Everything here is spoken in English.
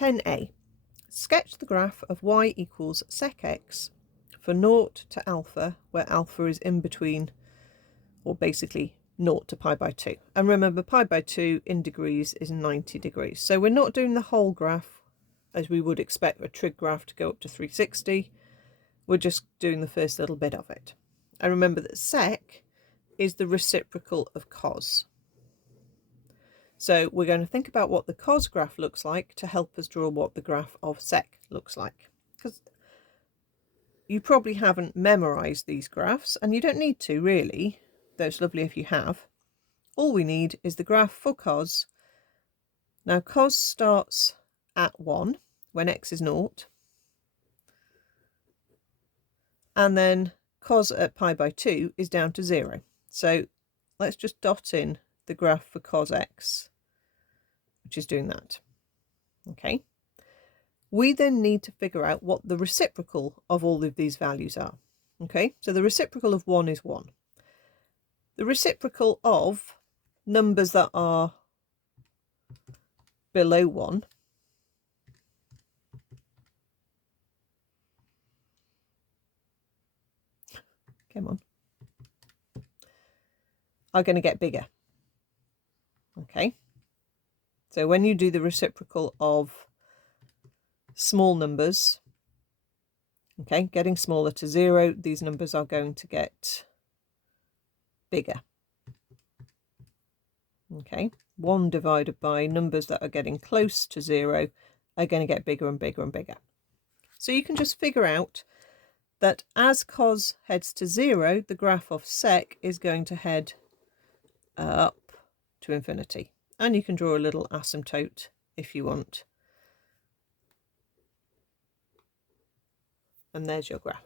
10a. Sketch the graph of y equals sec x for 0 to alpha, where alpha is in between, or basically 0 to pi by 2. And remember, pi by 2 in degrees is 90 degrees. So we're not doing the whole graph as we would expect a trig graph to go up to 360. We're just doing the first little bit of it. And remember that sec is the reciprocal of cos. So we're going to think about what the cos graph looks like to help us draw what the graph of sec looks like. Because you probably haven't memorized these graphs, and you don't need to really, though it's lovely if you have. All we need is the graph for cos. Now cos starts at 1 when x is 0, and then cos at pi by 2 is down to 0. So let's just dot in the graph for cos x, which is doing that. Okay. We then need to figure out what the reciprocal of all of these values are. Okay, so the reciprocal of 1 is 1. The reciprocal of numbers that are below 1 are going to get bigger. Okay, so when you do the reciprocal of small numbers, okay, getting smaller to 0, these numbers are going to get bigger. Okay, 1 divided by numbers that are getting close to 0 are going to get bigger and bigger and bigger. So you can just figure out that as cos heads to 0, the graph of sec is going to head up to infinity. And you can draw a little asymptote if you want. And there's your graph.